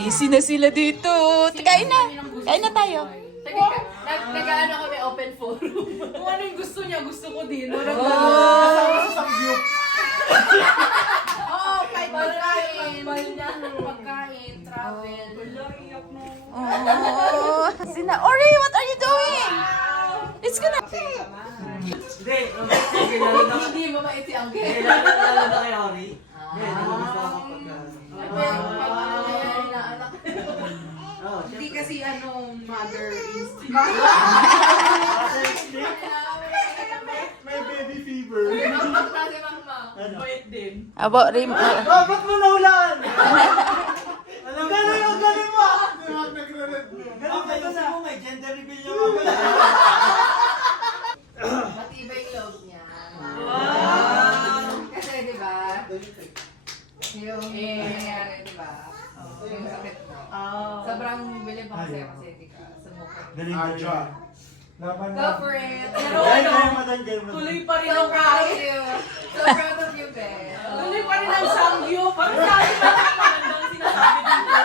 Easy na sila dito. Kain na. Kain na tayo. Nag-ano kami open forum. Kung ano yung gusto niya, gusto ko din. Oh. Oo, kahit pagkain. Pagkain, travel. Oh. Sina, Ori, what are you doing? It's gonna... Hindi, kilala na. Hindi mabait si Angel. Kilala na kay Ori. Hindi, nalabas ako pagka. Hindi kasi mother instinct. May baby fever. Bait din. Abo, Rim. Ba't mo nahulaan? Alam mo, ang galing mo! Nagre-red mo. Galing ka kasi mo, may gender reveal yung mga pala. Matibay yung loob niya. Kasi di ba? Yung nangyari, di ba? Yung sakit mo. Sobrang bilib ako sa'yo kasi di ka sumukot. Galing Arja. Laban Go for it! Pero Ay, ano, kaya matanggal mo. tuloy pa rin So ang proud of kahit. you. So proud of you, Ben. Tuloy pa rin ang sangyo. Parang sabi pa rin magandang sinasabi dito.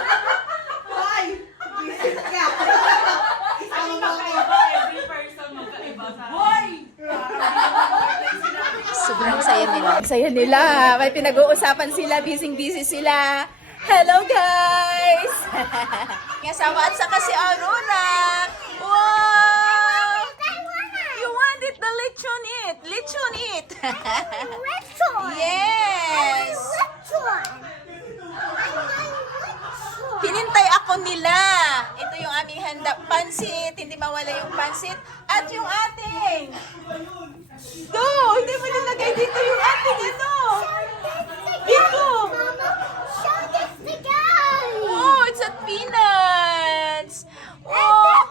Ay! Visit ka! Kasi magkaiba, every person magkaiba sa... Hoy! Sobrang saya nila. Saya nila. May pinag-uusapan sila. Busy-busy sila. Hello, guys! Kasama at saka si Aurora. Wow! You want it? The lechon it. Lechon it. Yes! Hinintay ako nila. Ito yung aming handa. Pansit. Hindi mawala yung pansit. At yung ating. Do! Hindi mo nilagay dito yung ating ito. Dito. Oh, it's at peanuts. Oh,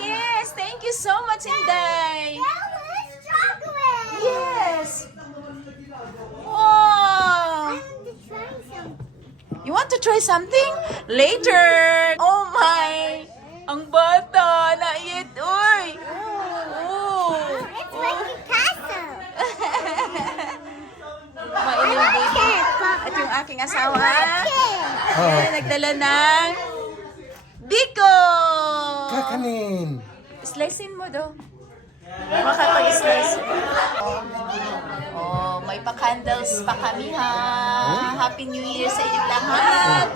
yes. Thank you so much, Inday. Yes. Oh. You want to try something? Later. Oh my. Ang bata. Nait. Uy. Oh. Mainim baby. At yung aking asawa. Ay, nagdala ng Biko. Kakanin. Slicein mo do. Makapag-slice. Oh, may pa-candles pa kami ha. Happy New Year sa inyong lahat.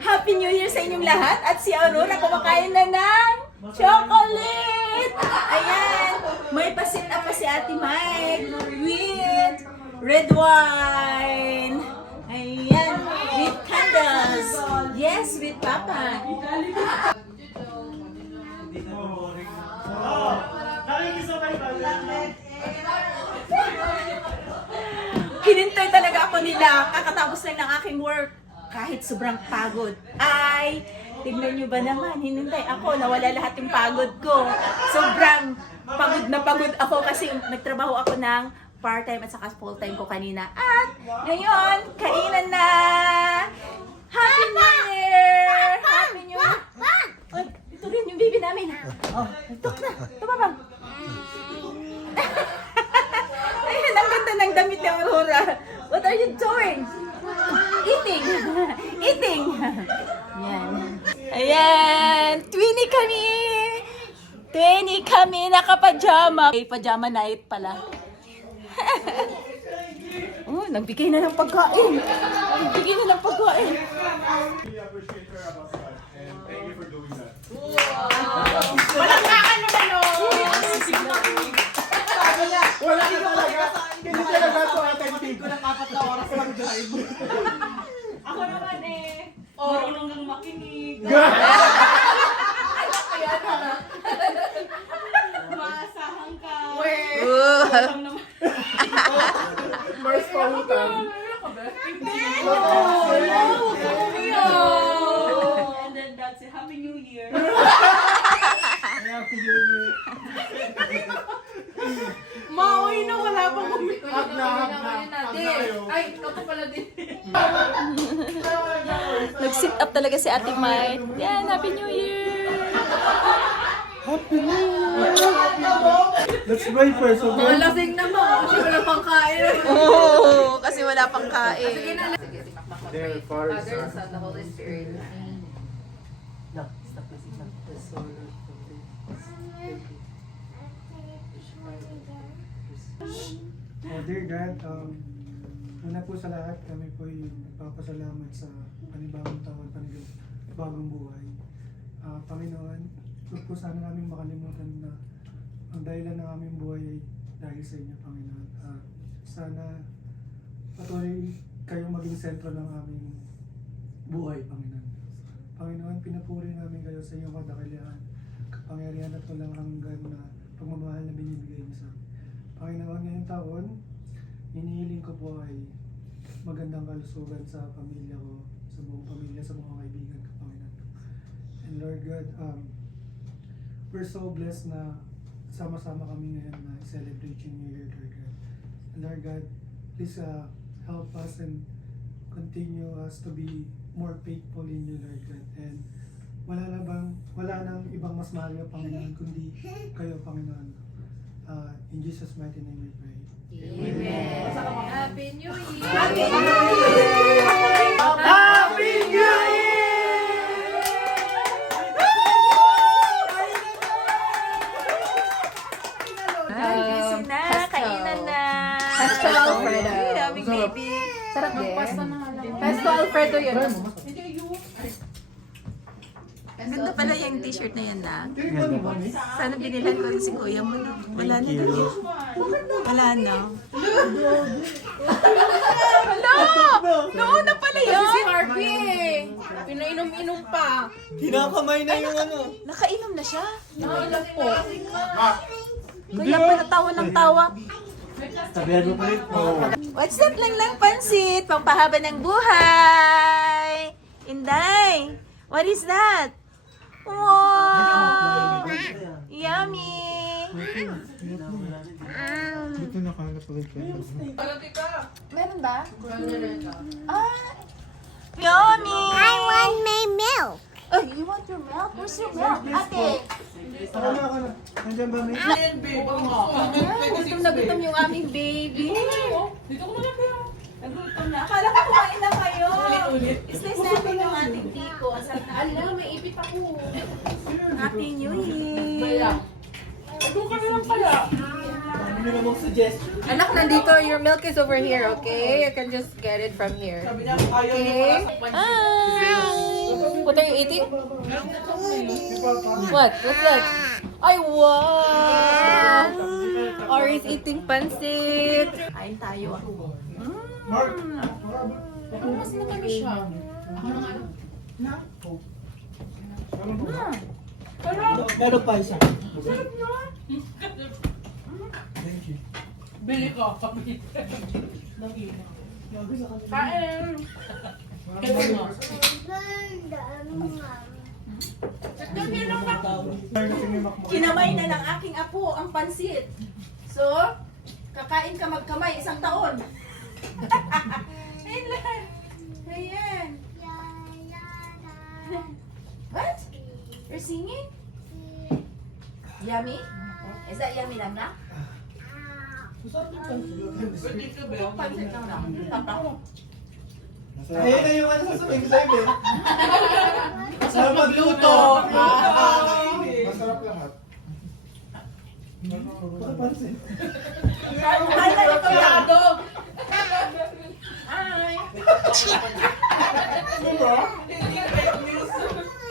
Happy New Year sa inyong lahat. At si Aurora kumakain na ng chocolate. Ayan. May pa-sit up pa si Ate Mike with red wine. Ayan. With candles. Yes, with Papa. Nakikisabay ba? Hinintay talaga ako nila. Kakatapos lang ng aking work. Kahit sobrang pagod. Ay, tignan nyo ba naman, hinintay ako. Nawala lahat yung pagod ko. Sobrang pagod na pagod ako kasi nagtrabaho ako ng part-time at saka full-time ko kanina. At ngayon, kainan na! Happy New Year! Happy New Year! Ay, ito rin yung baby namin. Tok na. Ito ba bang? Ayan, ang ganda ng damit ni Aurora. What are you doing? Eating. Eating. Ayan. Ayan. Twinny kami. Twinny kami. Naka-pajama. Okay, pajama night pala. Oh, nagbigay na ng pagkain. Nagbigay na ng pagkain. We appreciate her about that. And thank you for doing that. Palakpakan naman o! Wala ka talaga. Hindi talaga ito attentive. Ako naman marunong kang makinig. Maasahan ka. Oh. Lang naman. Mars pahutan. And then that's it. Happy New Year. Mauwi na, wala pang bumili. Hag na kayo. Ay, ikaw pa pala din. Nag-sit up talaga si Ate Mai. Yan, Happy New Year! Happy New Year! Let's pray first, okay? Mga lasing naman kasi wala pang kain. Oo, kasi wala pang kain. Sige, tikmak mo Their faith, Father, Father, Son. Son, the Holy Spirit. No, stop this. The soul of Oh, dear God, una po sa lahat, kami po ay nagpapasalamat sa panibagong taon, panibagong buhay. Panginoon, huwag po sana namin makalimutan na ang dahilan ng aming buhay ay dahil sa inyo, Panginoon. Sana patuloy kayong maging sentro ng aming buhay, Panginoon. Panginoon, pinapuri namin kayo sa inyong kadakilaan, kapangyarihan at walang hanggan na pagmamahal na binibigay niyo sa amin. Panginoon, ngayong taon, hinihiling ko po ay magandang kalusugan sa pamilya ko, sa buong pamilya, sa mga kaibigan ko, Panginoon. And Lord God, we're so blessed na sama-sama kami ngayon na celebrate yung New Year, Lord God. And Lord God, please help us and continue us to be more faithful in you, Lord God. And wala nang ibang mas mahal na Panginoon kundi kayo, Panginoon. In Jesus' mighty name we pray. Amen. Happy New Year! Happy New Year! Happy New Year! Ay, busy na. Kainan na. Pesto Alfredo. Ay, aming baby. Sarap din. Pesto Alfredo yun. Ganda pala yung t-shirt na yan na. Sana binilan ko rin si kuya mo. No? Wala na daw. Wala na. Hala! Noon na pala yan. Si Harvey! Pinainom-inom pa. Kinakamay na yung ano. Nakainom na siya. Nakainom po. Kaya pa natawa ng tawa. Sabihan mo pa rin. What's that lang pansit? Pampahaba ng buhay. Inday, what is that? Wow! Yummy! Dito nakalap ulit kayo. Meron ba? Ah! Yummy! I want my milk. Oh, you want your milk? Where's your milk? Ate! Ako na. Nandiyan ba may? Gutom na gutom yung aming baby. Dito ko na lang. Nagutom na. Akala ko kumain na kayo. Is-nice natin yung ating tiko. Ang sarap na. Ala, may ipit ako. Happy New Year! Ano namang suggestion? Anak, nandito. Your milk is over here, okay? You can just get it from here. Sabi niya, ayaw niya Okay? Hi! What are you eating? What? What's that? Ay, wow! Ori's eating pansit. Kain tayo. Mark! Mas na kami siya. Meron pa isa. Bili ko. Kain. Kain mo. Kinamay na ng aking apo ang pansit. So, kakain ka magkamay isang taon. Ayan. Ayan. What? You're singing? Yummy? Is that yummy lang na? Pansit lang na. Tapos. Ayun na yung ano sa swing-side eh. Sarap magluto. Masarap lahat. Pansin. Ay, nagkakado! Ay!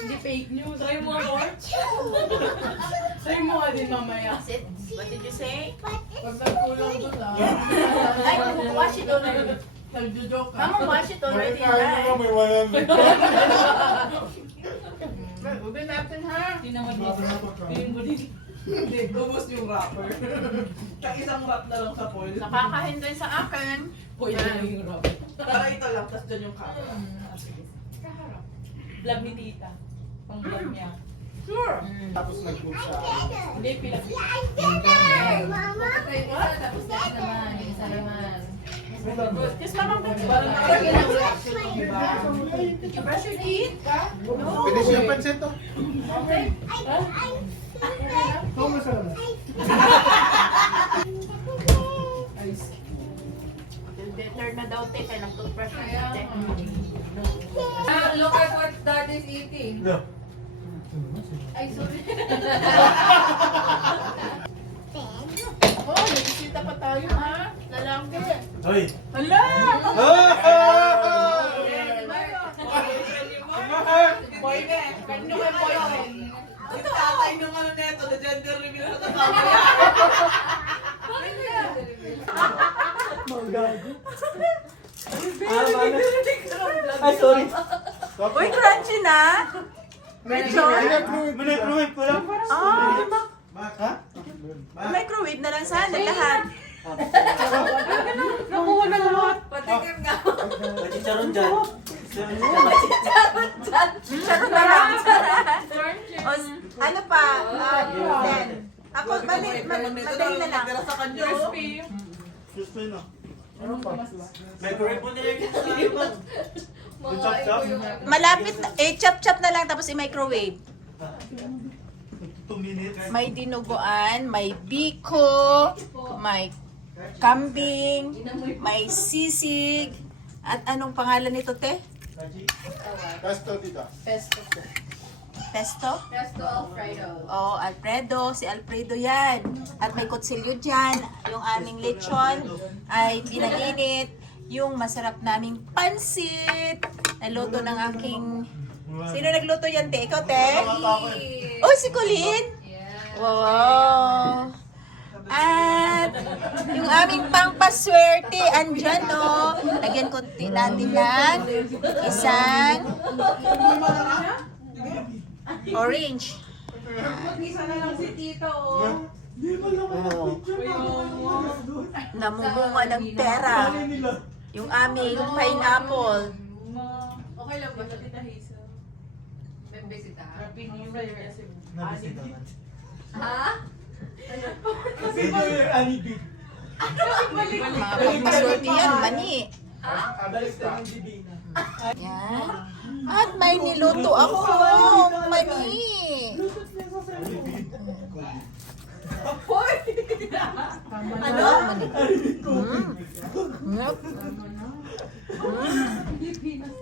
Hindi fake news. Try mo ako. Try mo ka din mamaya. Sit. What did you say? Pag nagkulang doon ah. Ay, wash it already. Nagjo-joke ka. Mama, wash it already, Kaya naman right? may 100. Ubin natin, ha? Tinamad mo. Tingin mo din. Hindi, gumos yung rapper. Kaya isang rap na lang sa foil. Nakakahinday sa akin. Pwede na yung rap. Para ito lang, tas dyan yung camera. Vlog ni tita. Pang vlog niya. Sure. Tapos nag-cook siya. Hindi, pila. Mama. Tapos na naman. Isa naman. Kiss mama. Parang nakakita ko. Did you brush your teeth? Finish yung pansit to. Ikaw masarap. Better na daw, te. Kaya nag-toothbrush na siya, te. Look at what dad is eating. No. Ay, sorry. Oh, nagsisita pa tayo, ha? Lalaki. Hoy! Hala! Boynet. Kanino kay Boynet? Yung tatay nung ano neto, the gender reveal na tatay. Ay, sorry. Uy, crunchy na! Medyo. Microwave ko lang. Ah, Ha? microwave na lang sana lahat. Nakuha na lahat. Patikim nga. Chicharon dyan. Charo na lang. O, ano pa? Then, ako, madali na lang. Pero sa kanya, Gusto yun ah. Microwave mo nilagyan. Mga Chop-chop? ito yung Malapit na, chop-chop na lang tapos i-microwave. 2 minutes. May dinuguan, may biko, may kambing, may sisig, at anong pangalan nito, te? Pesto, tita. pesto po. Pesto? Pesto Alfredo. Oh, Alfredo, si Alfredo yan. At may kutsilyo dyan. Yung aming lechon ay pinainit. Yung masarap naming pansit. Naluto ng aking... Sino nagluto yan, te? Ikaw, te? Oh, si Colleen? Yeah. Wow! At yung aming pangpaswerte, andyan, no? Lagyan konti natin ng isang orange. Mag-isa na lang si Tito, oh. Namumunga ng pera. Yung aming pineapple. Okay lang ba? May bisita? Nabisita. Ha? Sino yung alibi? Mga pangpaswerte yan, mani. Yan. At may niluto ako. Mani. Ano? Mani. Yup.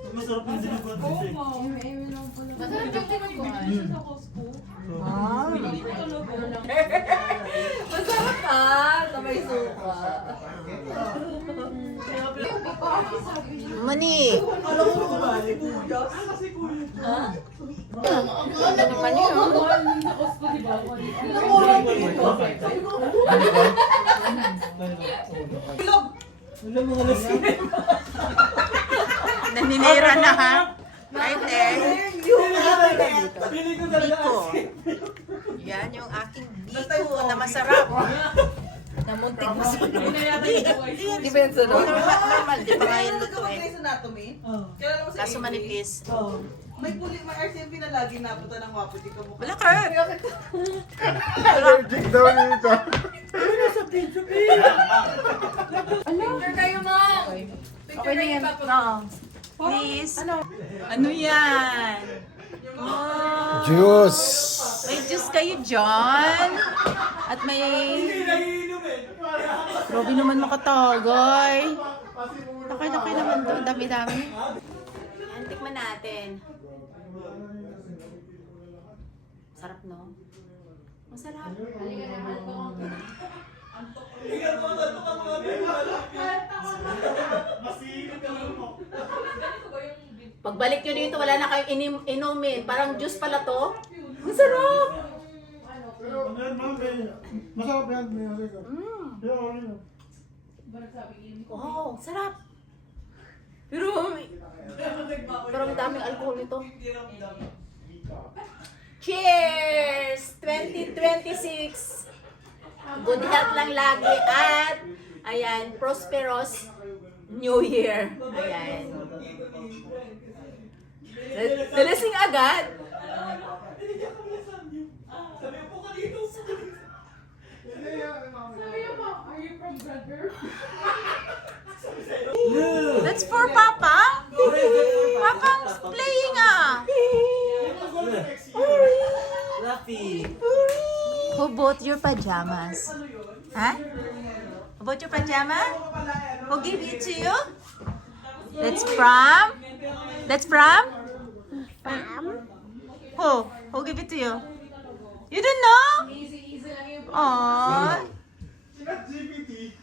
Masarap yung dinuguan kasi. Masarap yung tinuguan. Masarap ka! Na may suka. Mani. Mani, oh. Wala mga lasing. Naninira na, ha? Right there. Pili ko talaga. Biko. Yan yung aking biko na masarap. Namuntik mo sa Di ba yung sunod? normal, di pa nga yung Kailan luto ka eh. mag-Grey's Anatomy? Kailan mo sa Kaso AB? manipis. May RCMP na lagi napunta ng wapo, di ka mukha. Wala ka. Allergic daw nito. Picture kayo, Mom! Picture kayo, Papa. Oo. Please. Ano yan? Oh. Juice. May juice kayo dyan. At may... Grabe naman makatagay. Okay naman to. Dami-dami. Yan, tikman natin. Sarap, no? Masarap. Halika naman po. Pagbalik nyo dito, wala na kayong inumin. Parang juice pala to. Masarap! Masarap yan. May haligaw. Wow, sarap! Pero ang daming alcohol nito. Cheers! 2026! Good health lang lagi at ayan, prosperous New Year. Ayan. Nalasing agad. That's for Papa. Papa's playing ah. Lucky. Who bought your pajamas? Ha? Who bought your pajama? Who gave it to you? That's from? That's from? Who gave it to you? You don't know? Easy lang yun. Aww. GPT.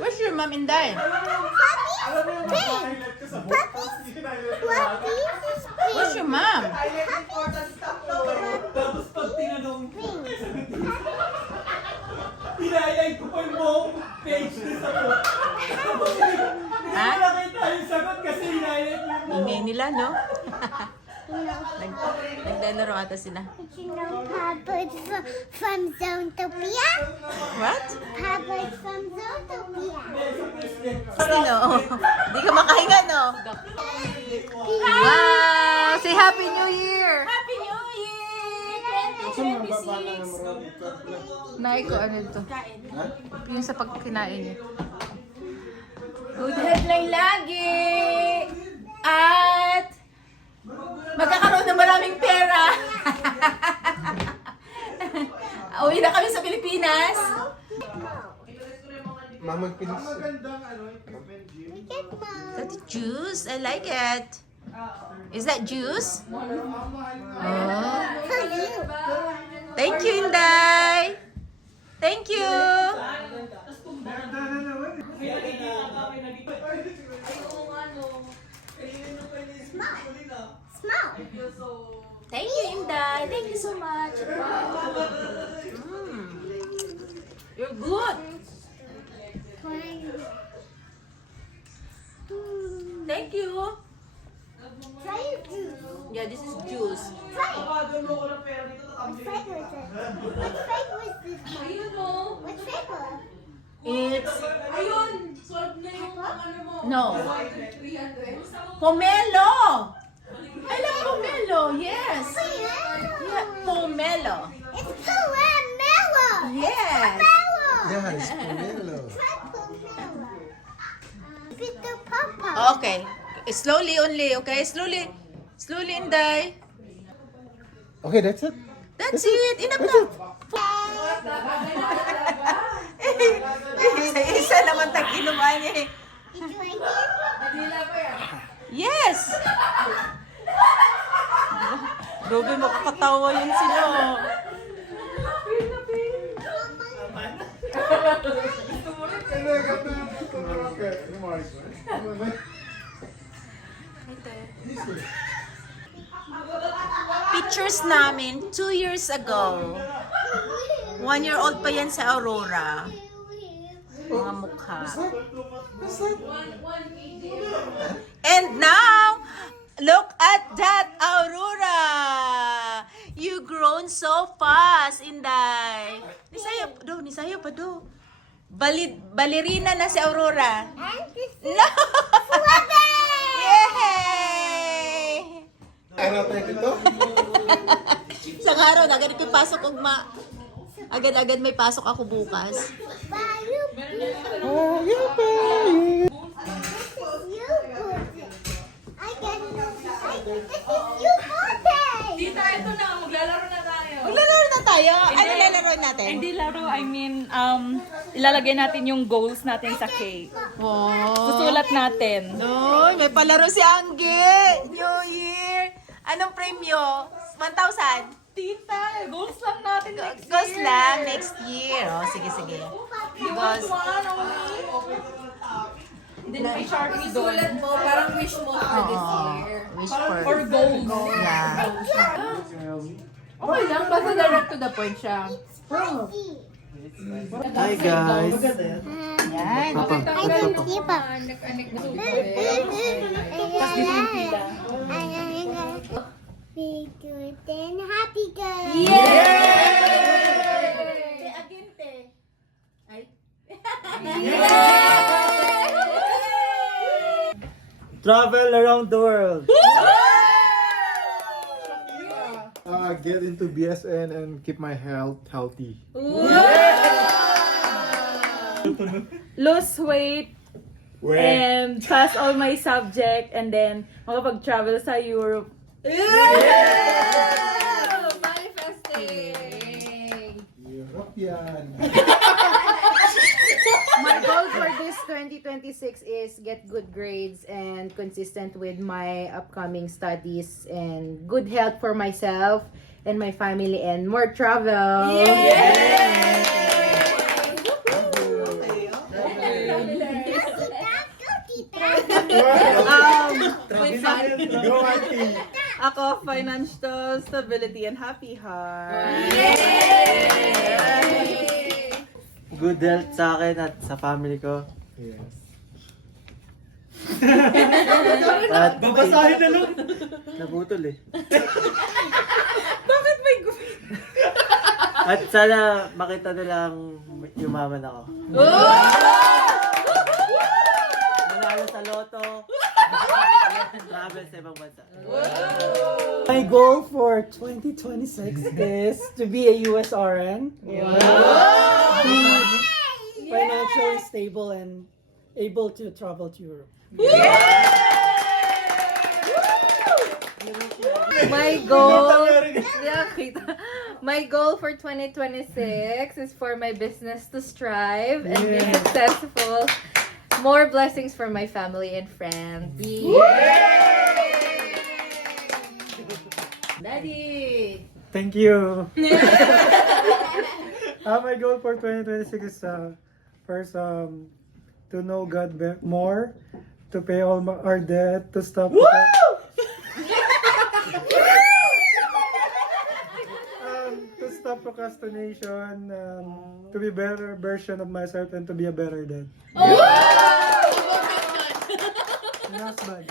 Where's your mom and dad? Alam mo yung highlight ko sa book, tapos highlight ko lahat. Where's your mom? Tapos pag tinanong, pinailag ko pa yung buong page na sa book. Ha? Wala kayo tayong sagot kasi hinailag mo yung buong. Ingay nila, no? Naglalaro ata sila. You know Papa from Zootopia? What? Papa from Zootopia. Sino? Di ka makahinga, no? Wow! Say Happy New Year! Happy New Year! 2026! Nay ko, ano ito? Yung sa pagkinain niya. Good health lang lagi! At magkakaroon ng maraming pera! Uwi na kami sa Pilipinas! Magandang equipment, Jim. Get mom. That's juice. I like it. Is that juice? Oh. For you. Thank you, Inday. Thank you. Small. Thank you, Inday. Thank you so much. You're good. Thank you. Try your juice. Yeah, this is juice. Try it. What flavor is it? What flavor is this one? What flavor? It's Ayun! Solve na yung ano mo. no. 300. Pomelo. I love pomelo. Yes. Yeah, pomelo. It's pomelo. Yes. Pomelo. Yes, pomelo. Try pomelo. Peter Papa. Okay. Slowly only, okay? Slowly. Slowly, Inday. Okay, that's it. That's it. Enough na. Isa-isa naman tag-inuman eh. Did you like it? Yes! Grabe, makakatawa yun sila. Pictures namin 2 years ago. 1-year-old pa yan sa Aurora. Mga mukha. And now, look at that, Aurora! You grown so fast, Inday. Nisayo pa do. Balerina na si Aurora. And this is No! Fluffy! Yay! Ano tayo dito? Sa araw, agad ipipasok ugma. Agad-agad may pasok ako bukas. Bayou. Oh, yeah, baby. This is you, Pussy. I get no. This is you, Pussy. Tita, ito na. Maglalaro na tayo. Maglalaro na tayo. Ano lalaro natin? Hindi laro, I mean, ilalagay natin yung goals natin sa cake. Wow. Susulat natin. Noy, may palaro si Angge. New Year. Anong premyo? 1,000? Tita, goals lang natin next Goals year. lang next year. Oh, sige, sige. Goals. Hindi na i-sharpie doon. Sulat mo, parang wish mo for this year. Wish for. Or goals. Yeah. Okay lang, basta direct to the point siya. Spicy. Hi, guys. Yan. Papa, I don't keep up. Anik-anik na Be good and happy girl. Again, te. Ay. Travel around the world. Get into BSN and keep my health healthy. Lose weight and pass all my subject and then makapag-travel sa Europe. Manifesting! yan. My goal for this 2026 is get good grades and consistent with my upcoming studies and good health for myself and my family and more travel. Go, Auntie. Ako, financial stability and happy heart. Good health sa akin at sa family ko. Yes. At Babasahin na lang. nabutol eh. Bakit may gumi? At sana makita nilang yumaman ako. Manalo sa loto. Travel sa ibang bansa. My goal for 2026 is to be a USRN. Be financially stable and able to travel to Europe. My goal, my goal for 2026 is for my business to strive and be successful. More blessings for my family and friends. Daddy! Thank you. My goal for 2026 is first to know God more, to pay all our debt, to stop. To stop procrastination, to be a better version of myself, and to be a better dad. And husband.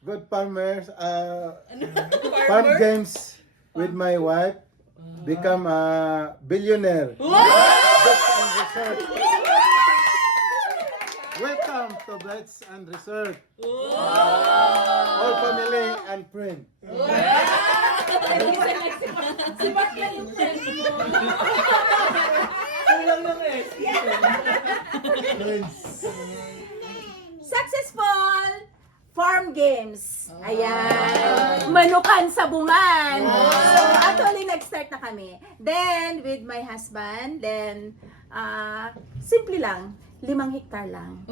Good farmers, farm games with my wife, become a billionaire. Bets and Resort. Welcome to Bets and Resort. All family and friends. Successful farm games. Ayan. Manukan sa bungan. So, actually, nag-start na kami. Then, with my husband, then, simple lang, 5 hektar lang.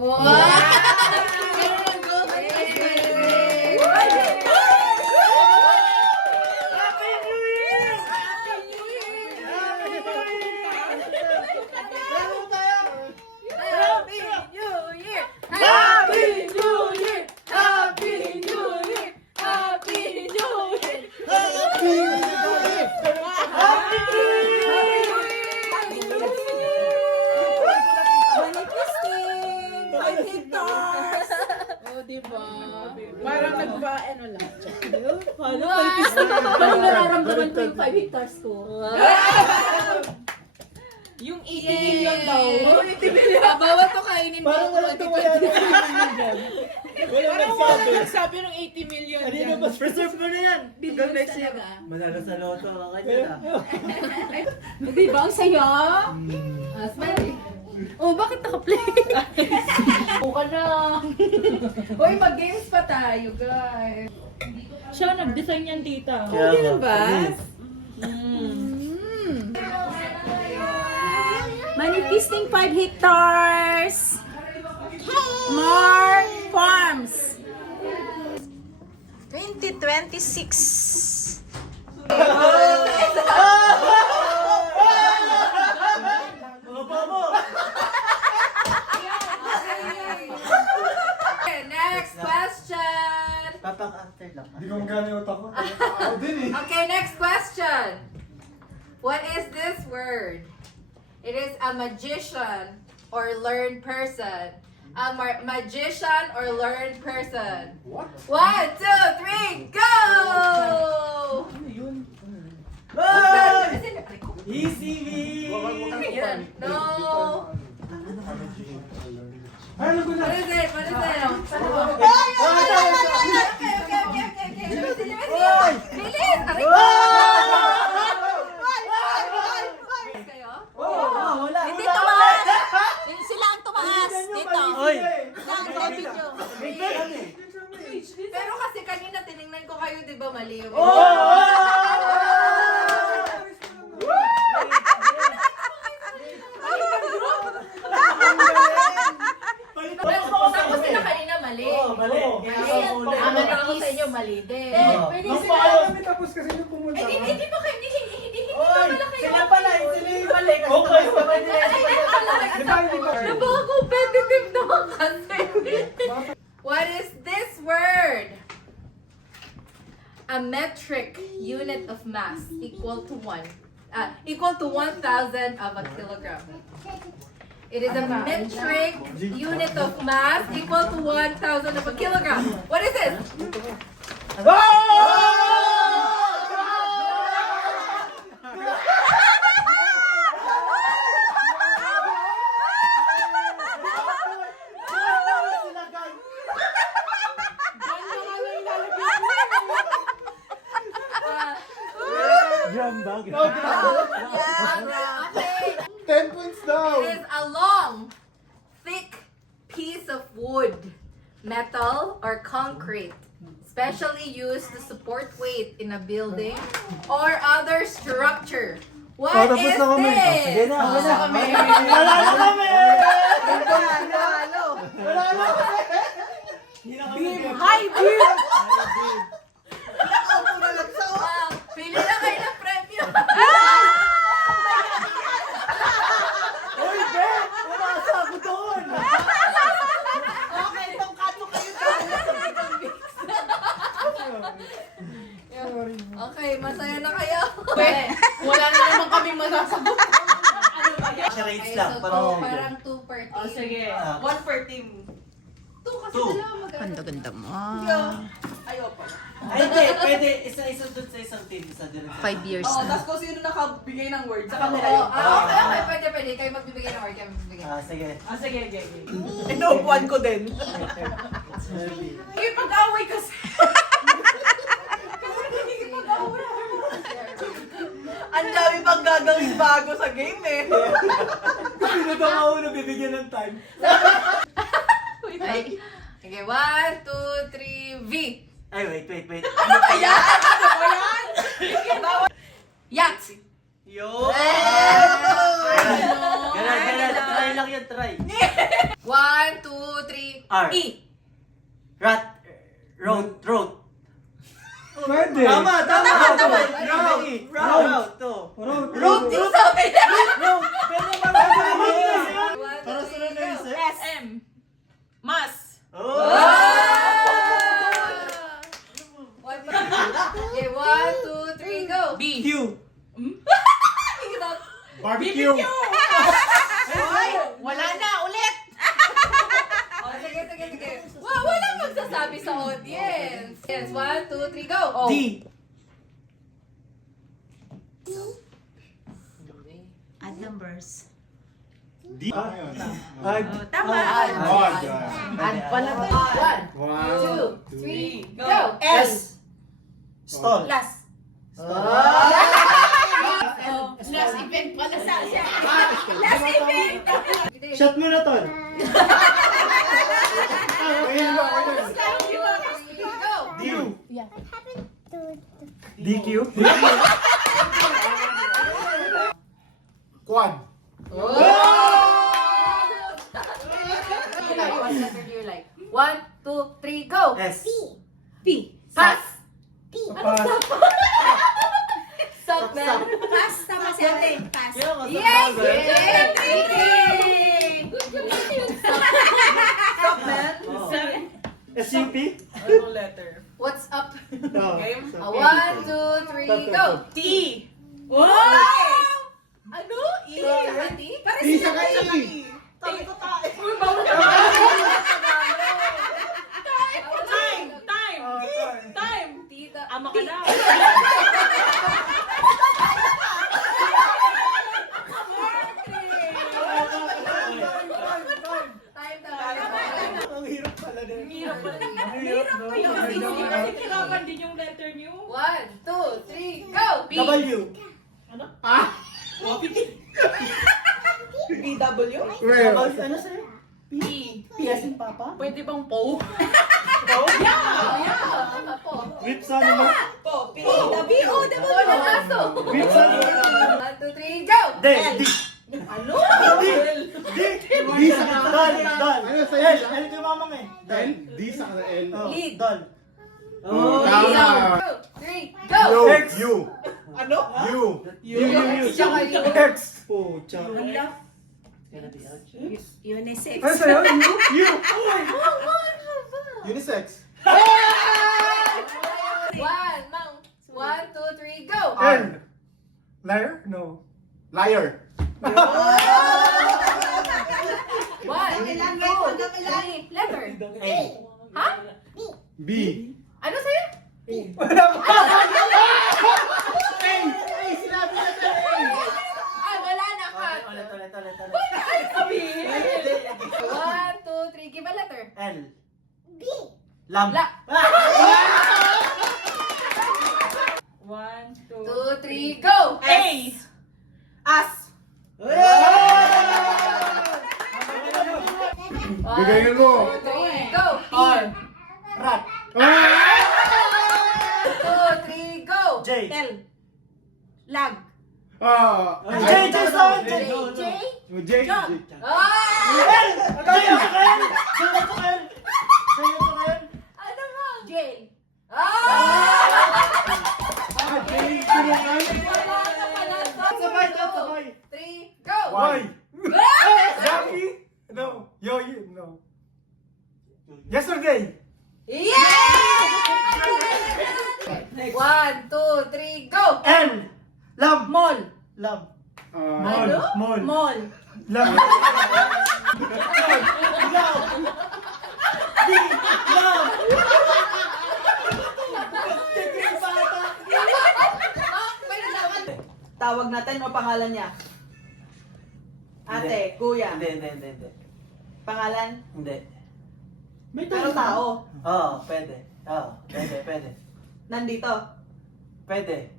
Parang nagba-ano lang. Parang nararamdaman ko yung 5 hectares ko. Yung 80 million daw. 80 million. Bawat to kainin mo. Parang walang tumaya na Parang wala nagsabi ng 80 million dyan. Preserve mo na yan! Hanggang next year. Manalo sa loto ka kanya na. Di ba ang sayo? Smiley. Oh, bakit naka-play? Buka na. Uy, mag-games pa tayo, guys. Siya nag-design yan, tita. Kaya ba? Manifesting 5 hectares. More farms. 2026. Okay, next question. Papang-answer lang. Hindi ko magkano yung utak ko. Ako din eh. Okay, next question. What is this word? It is a magician or learned person. A magician or learned person. What? 1, 2, 3, go! Easy me! No. Ano ko na? What is it? What is it? Bilis! Aray ko! Kayo? Hindi tumaas. Sila ang tumaas. Dito. nyo. Pero kasi kanina tiningnan ko kayo, di ba, mali yung Pero tapos sila kanina mali. Mali. Ano ako sa inyo, mali din. Pwede sila kami tapos kasi nung pumunta ka. Hindi pa kayo, hindi pala kayo. Sila pala, sila yung mali. Kasi Okay. sabay nila. Di ba hindi ba? Napaka-competitive naman kasi. What is this word? A metric unit of mass equal to 1,000 of a kilogram. It is a metric unit of mass equal to 1,000 of a kilogram. What is it? Okay. 10 points daw! It is a long, thick piece of wood, metal, or concrete, specially used to support weight in a building or other structure. What tapos is na kami. this? Sige na, wala na kami. Hi, beer! Pili na kayo ng premyo. Uy, Ben! Wala sa ako doon! Okay, tongkato kayo dyan. Okay, masaya na kayo. Wala na naman kami masasagot. Charades Okay, lang. so Parang parang 2 per team. Oh, sige. Ah. 1 per team. 2 kasi Two. dalawa maganda. Ganda mo. Ayaw pala. Ay, hindi. Pwede. Isa-isa doon sa isang team. Isa din. 5 years Oo, na. tapos kung sino nakabigay ng word, sa Oo, kanila yun. okay, pwede. Kayo magbibigay ng word, kayo magbibigay. Sige. Sige. Inuupuan ko din. Ikipag-away kasi. Ang dami pang gagawin bago sa game eh. Sino daw ako na bibigyan ng time? Ay, okay, 1, 2, 3, V. Ay, wait. Ano ba yan? Ano ba yan? Yacht. Yo! Ano? Ganun. Try lang yan, try. 1, 2, 3, R. E. Rat. Road. Pwede! Tama. Road. Road. Road. Pwede ba ba? Para sa na yung set? SM. Mas. Oh! Okay, 1, 2, 3, go. B. Q. Barbecue! Ay, wala na, ulit. Oh, sige. Walang magsasabi sa audience. Yes, 1, 2, 3, go. D. Add numbers. Tama. Add pala to. 1, 2, 3, go. S. Stall. Last. Last event pala sa siya. Last event. Shot mo na, Ton! Go. Q. DQ? Quad! What letter do you like? 1, 2, 3, go. S. P. Pass. Pass! Sup, man. Pass. Tama si ate. Pass. Yes! Sup, man. SUP? Anong letter? What's up? Game? 1, 2, 3, go. T. Ano? E? Ati? Isa ka E! Time. Tita. Ama ka na. Time na. Ang hirap pala din. Hirap pala. Ang hirap, no? Kasi kailangan din yung letter niyo. 1, 2, 3, go. B. W. PW? Well, Ano sa'yo? P. Piyasin papa? Pwede bang po? Tama po. Whips ano mo? Po, P. B-O, Po ng aso. Whips ano mo? 1, 2, 3, go! D. Ano? D sa dal. Dal. Ano sa L. L kay mamang eh. L, D sa L. Oh, Lead. Dal. Oh, Tama. 2, 3, go! U, X. U, Ano? U. Tsaka U. X. Pucha. Unisex. Ano sa'yo? You? Unisex. 1, Mang. 1, 2, 3, go! L. Liar? No. Liar. 1, 2, 3, letter. A. Ha? B. Ano sa'yo? Wala pa. Ah, wala na ka. Ulit. 1, 2, 3, give a letter. L. Lam. La. 1, 2, 2, 3, go! A. As. Bigay mo. 1, 2, 3, go! R. Rat. 2, 3, go! J. L. Lag. J sa akin. J. J. Jog. Ah! L. J sa akin. J sa akin. Ano mo? J. Ah! Sabay. 3, go! Y. Jackie? No. Yo, no. Yesterday. Yeah! 1, 2, 3, go! L. Lam. Mall. Lam. Ano? Mall. Mall. Lam. Tawag natin o pangalan niya? Ate, kuya. Hindi. Pangalan? Hindi. Pero tao. Oo, pwede. Oo, pwede. Nandito. Pwede.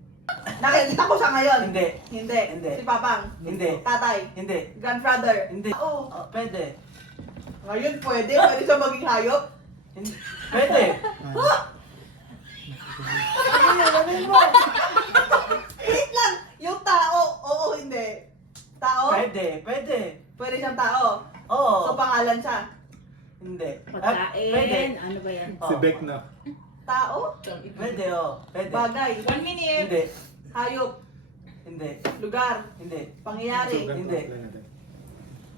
Nakikita ko siya ngayon. Hindi. Hindi. Hindi. Si Papang. Hindi. Tatay. Hindi. Grandfather. Hindi. Oo. Oh, pwede. Ngayon pwede. Pwede siya maging hayop. Hindi. Pwede. Wait lang. Yung tao. Oo, hindi. Tao? Pwede. Pwede siyang tao. Oo. So pangalan siya. Hindi. Pagkain. Pwede. Ano ba yan? Oo. Si Beck na. Tao? Pwede, oo. Pwede. Bagay. 1 minute. Hindi. Hayop. Hindi. Lugar. Hindi. Pangyayari. Hindi.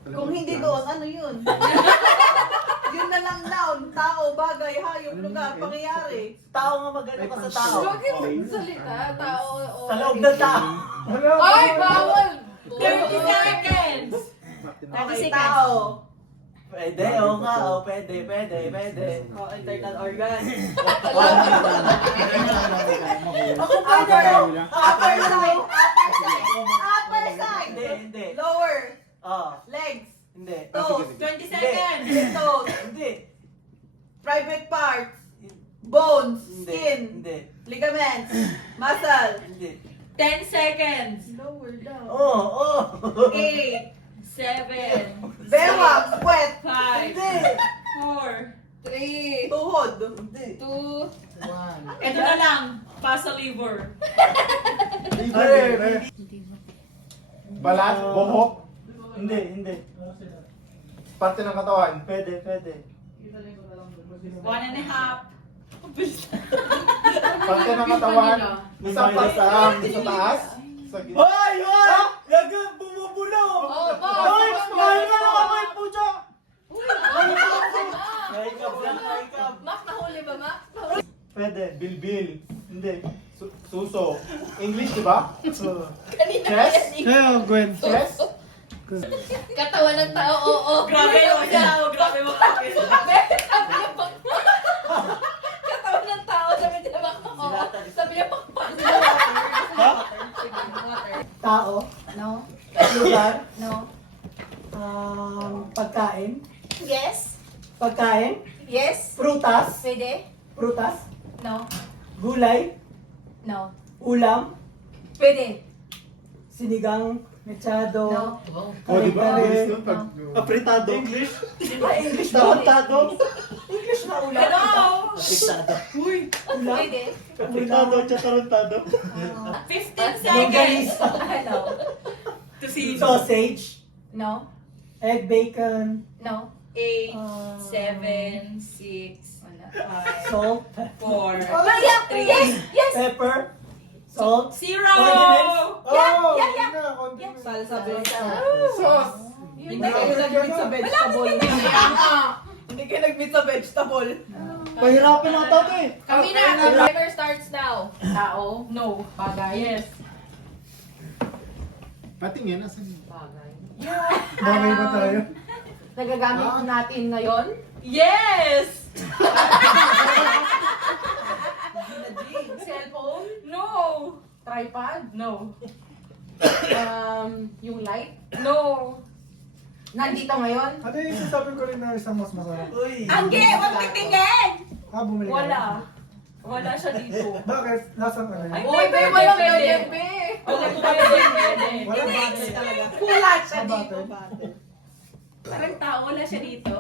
Kung hindi doon, ano yun? Yun na lang noun. Tao, bagay, hayop, lugar, pangyayari. Tao nga magano ka sa tao. Huwag yung salita. Tao. o- Sa loob ng tao. Ay, bawal! 30 seconds. Okay, tao. Pwede, oo nga. Oo, pwede. Oh, internal organ. Upper Upper side. Upper side. Hindi. Lower. Oo. Legs. Hindi. Toes. 20 seconds. Toes. Hindi. Private parts. Bones. Hindi. Skin. Hindi. Ligaments. Muscle. Hindi. 10 seconds. Lower down. Oo. 8. 7. Bewang. Sweat. 5. Hindi. 4. 3, Tuhod. Hindi. 2, Ito na lang. Pasa liver. Balat, buhok, Hindi. parte ng katawan. Pwede. 1 and a half. Parte ng katawan. Isang pasang, sa taas. Sa gitna. Hoy! Gaga, bumubulo! Oh, Hoy! Mahal ka na kamay po siya! Mac, nahuli ba, Mac? Pwede. Bilbil. Hindi. Suso. English, di ba? Kanina Chess? Kaya, Gwen. Chess? Katawan ng tao, oo. Grabe yung siya. Grabe mo. Sabi niya pang katawan ng tao, sabi niya pang oo. Sabi niya pang Tao. No. Lugar. No. Pagkain. Yes. Pagkain. Yes. Prutas. Pwede. Prutas. No. Gulay. No. Ulam. Pwede. Sinigang Mechado. O, di ba? Ang bilis nun pag... Apretado. English. English Tarantado. English na ulan. Hello! Apretado. Uy, ulan. Pwede. Apretado at tarantado. 15 seconds! Hello. To see. Sausage. No. Egg bacon. No. 8, 7, 6, Wala. 5, Salt. 4, Oh, 3, yes. Pepper. Salt. 0! Condiments. Oh, Yeah, yeah. yun na, condiments. Salsa besa. Sauce! Hindi kayo nag-meet sa vegetable. Hindi kayo nag-meet sa vegetable. Pahirapan ang tato eh. Kami na. The timer starts now. Tao? No. Bagay? Yes. Patingin, asan yun? Bagay. Bagay ba tayo? Nagagamit natin ngayon? Yes! Cellphone? No! Tripod? No. Yung light? No. Nandito ngayon? Ano yung sasabi ko rin na isang mas masarap? Uy. Angge! Huwag titingin! Bumili ka. Wala. Wala siya dito. Bakit? Nasaan ka na Ay, yun? Uy, pwede, walang pwede. ganyan, be. Okay, pwede. Wala bakit? Talaga. Wala siya Wala dito. bakit? Parang tao, wala siya dito.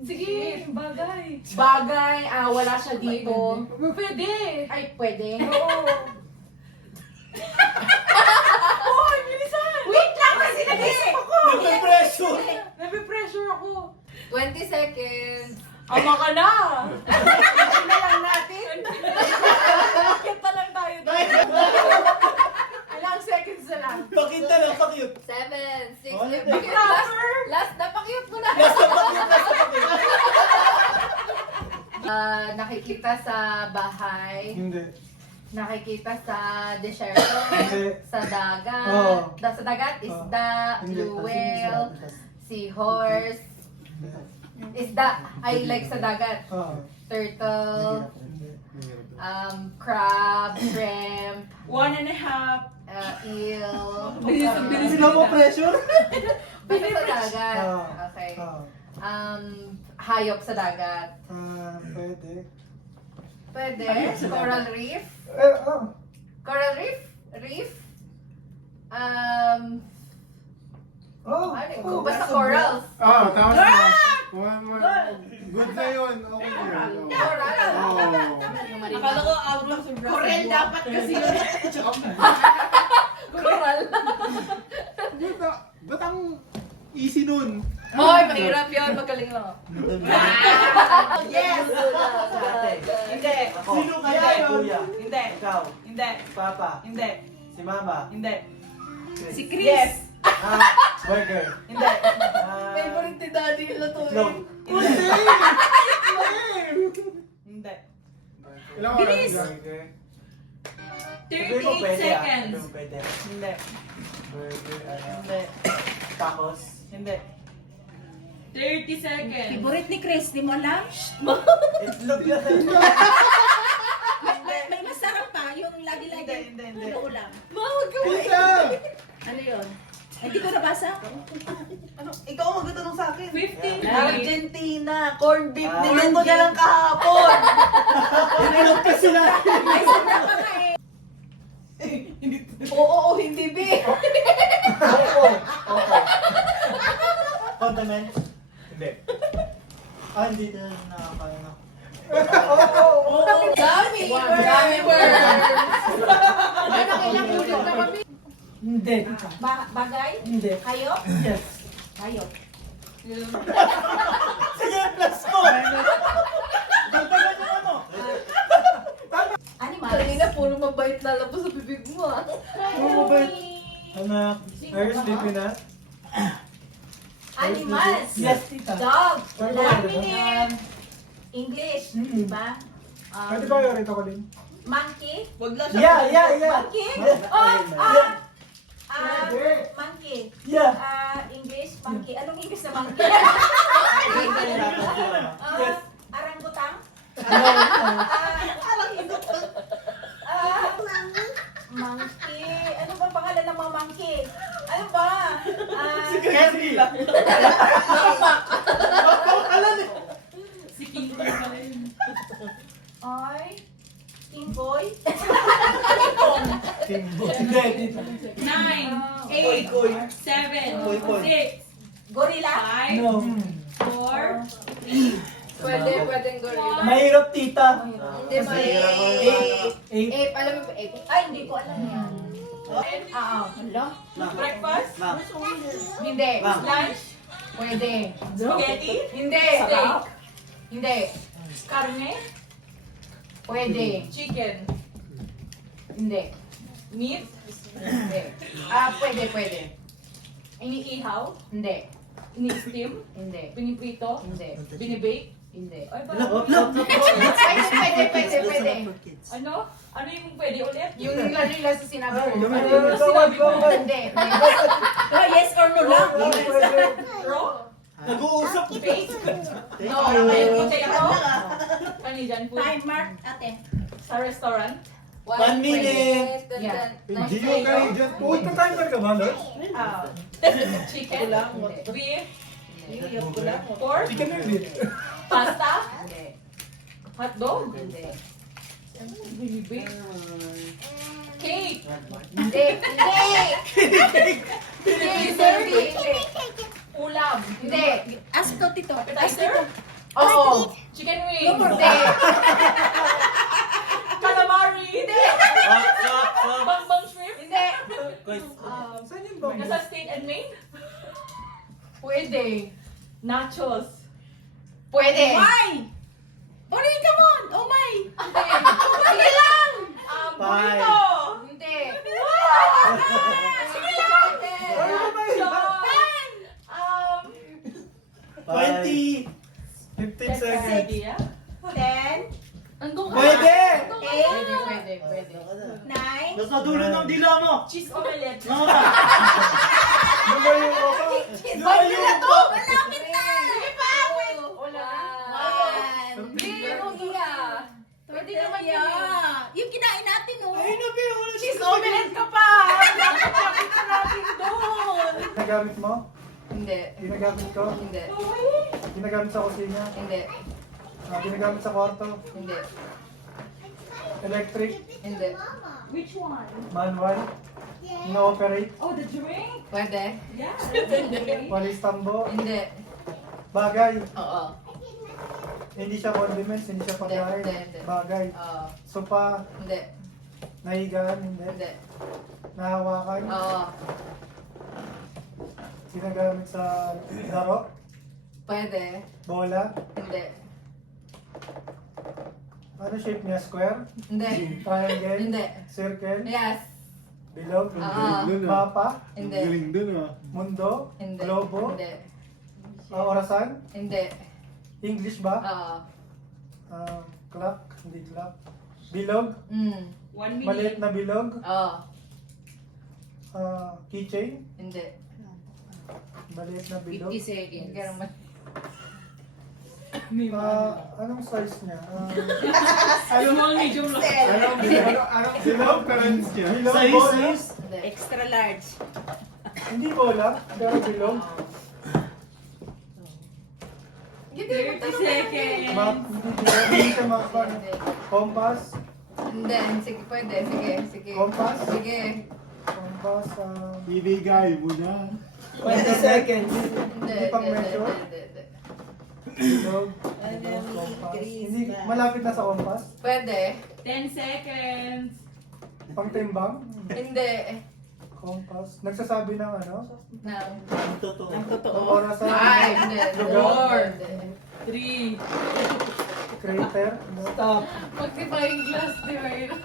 Sige, bagay. Bagay, wala siya dito. Pwede. Ay, pwede. Oo. Hoy, bilisan! Wait lang kasi nag-isip ako! Nagpe-pressure. Nabipressure ako. 20 seconds. Ama ka na! Ano na lang natin? Bakit pa lang tayo dito? Ilang seconds na lang? Pakita lang, pakit. 7, 6, Oh, last, napakiyot mo na. Last na pakit, last na pakit. Nakikita sa bahay, Hindi. nakikita sa desierto, Hindi. sa dagat, Oh. sa dagat, isda, Hindi. blue whale, seahorse, isda, I like sa dagat, Oo. turtle, Hindi. crab, shrimp, 1.5. eel, Hindi na mo pressure. basta sa dagat. Ah. Okay. Oo. Hayop sa dagat. Pwede. Pwede. Coral reef. Oh. Coral reef? Reef? Oh. Ano yun? Basta corals. Oo, tama na. Good na yun. Okay na yun. Coral. Oo. Akala ko out lang sa Brazil. Corel dapat kasi yun. Coral. Ba't ang easy nun? Hoy, mahirap yun. Magaling lang. Yes! Hindi. Sino kaya yun? Kuya. Hindi. Ikaw. Hindi. Papa. Hindi. Si Mama. Hindi. Chris. Si Chris. Yes! Burger. Hindi. Favorite ni Daddy yung lutuin. No. Hindi. Ilang Bilis! oras? Burger. 38 Sabihin mo pwede, ah. seconds. Sabihin mo pwede. Hindi. Burger, Hindi. tacos. Hindi. 30 seconds. Favorite ni Chris, di mo alam? Itlog yan. May masarap pa, yung lagi-lagi. Hindi. Ano ulam? Pizza! Ano yun? Hindi ko nabasa. Ano? Ikaw ang magtatanong sa akin. 15. Argentina, corned beef. Ah. Niluto na lang kahapon. Inilog ka sila. May sobra pa nga eh. Oo, hindi, be. Okay. Condiments? Hindi. Hindi na nakakaya na. Dami. Dami words. Ano, ilang ulit na kami? Hindi. Bagay? Hindi. Kayo? Yes. Kayo. Sige, plus ko! Dagdagan yung ano? Animals. Kanina, puro mabait na labas sa bibig mo, ah. Puro mabait. Anak, are you sleeping na? Animals. Yes, tita. Dog. Pwede Lalaki ba? din. English. Mm. Diba? Pwede ba yung rito ko din? Monkey. Wag lang siya. Yeah. Monkey? Yeah. Monkey. Yeah. English, monkey. Anong English na monkey? Yes. Arangutang? Monkey. Ano ba pangalan ng mga monkey? Ano ba? Candy! Si King Boy pala yun. Ay, King Boy? Hindi, tita. 9. 8, Koy. 7, Koy, koy. 6, Gorilla? 5, No. 4, Pwedeng gorilla. Mahirap, tita. Hindi Mahirap mo mahirap. yung Eight. Ape, alam mo ba ape? Ay, hindi ko alam yan. breakfast, Hindi. lunch, Pwede. spaghetti, Hindi. steak, Hindi. carne, Pwede. chicken, Hindi. meat, Hindi. Pwede. iniihaw, Hindi. ini-steam, Hindi. piniprito, Hindi. binibake. Hindi. Ay, parang, Pwede. ano? Ano yung pwede ulit? Yung nila sa sinabi ko. Ano yung sinabi mo? Hindi. Oh, yes or no lang. Raw? Nag-uusap. Fake? No. Potato? Canadian food? Time mark, ate. Sa restaurant? 1 minute. Yeah. Hindi yung kayo dyan po. Uy, pa-timer ka ba, Lord? Chicken? Beef? Iyok ko lang. Pork? Chicken or beef? Pasta? Hindi. Hotdog? Hindi. Binibake? Cake? Hindi. Hindi. Ulam? Hindi. Ask to, tito. Ask Appetizer? tito. Oo. Chicken wings? Hindi. Calamari? Hindi! Stop. Bangbang shrimp? Hindi. Saan yun ba? Nasa state and main? Pwede. Nachos? Pwede. Why? Ori, come on! Oh my! Sige lang. Burrito? Hindi. Sige lang! Um, 20. 15 seconds. idea? 10, Andun ka. Pwede. 8, Pwede. 9, Nasa dulo ng dila mo. Cheese omelette? No. Ano ba yung opa? Bakit na to? Malapit na! Sige pa! Wala. Hindi, iya. Pwede naman yun. Yung kinain natin, oh. Ay, nabi. Wala Cheese omelette ka pa! Nakita natin doon! Ginagamit mo? Hindi. Ginagamit ko? Hindi. Ginagamit sa kusina? Hindi. Ginagamit sa kwarto? Hindi. Electric? Hindi. Which one? Manual? Ino-operate? Oh, the drink? Pwede. Yeah. Walis tambo? Hindi. Bagay? Oo. Hindi siya condiments, hindi siya pagkain. Hindi. Bagay? Oo. Sopa? Hindi. Nahigaan? Hindi. Hindi. Nahawakan? Oo. Ginagamit sa laro? Pwede. Bola? Hindi. Ano shape niya? Square? Hindi. Triangle? Hindi. Circle? Yes. Bilog? Oo. Mapa? Hindi. Galing dun ah. Mundo? Hindi. Globo? Hindi. Orasan? Hindi. English ba? Oo. Clock? Hindi clock. Bilog? 1 minute. Maliit na bilog? Oo. Keychain? Hindi. Maliit na bilog? seconds. Hindi ka naman. Anong size niya? Small, medium, large. Sino parents niya? Bilog? Size, Bola? size. Hindi. Extra large. Hindi bola, pero bilog. 30 seconds. Hindi siya makapag. Hindi. Compass? Hindi. Sige, pwede. Sige. Compass? Sige. Compass, Ibigay mo na. 20 seconds. Hindi. pang measure? Hindi. bilog, compass. Hindi, malapit na sa compass. Pwede. 10 seconds. Pangtimbang? Hindi. Compass. Nagsasabi ng ano? Now. Totoo. Ang Ng totoo. orasan? Ay, hindi. Lugar? Hindi. 3. Crater? Stop. Magnifying glass, di ba yun?